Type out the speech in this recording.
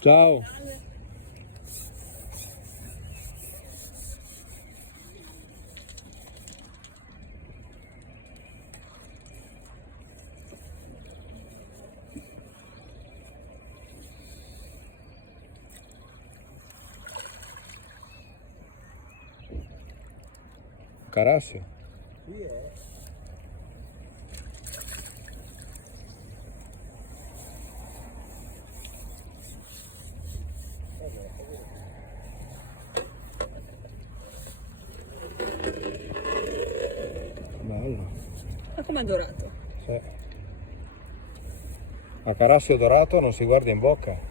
Ciao. Carassio. Sì, Bello. Ma come dorato? Sì. A carassio dorato non si guarda in bocca.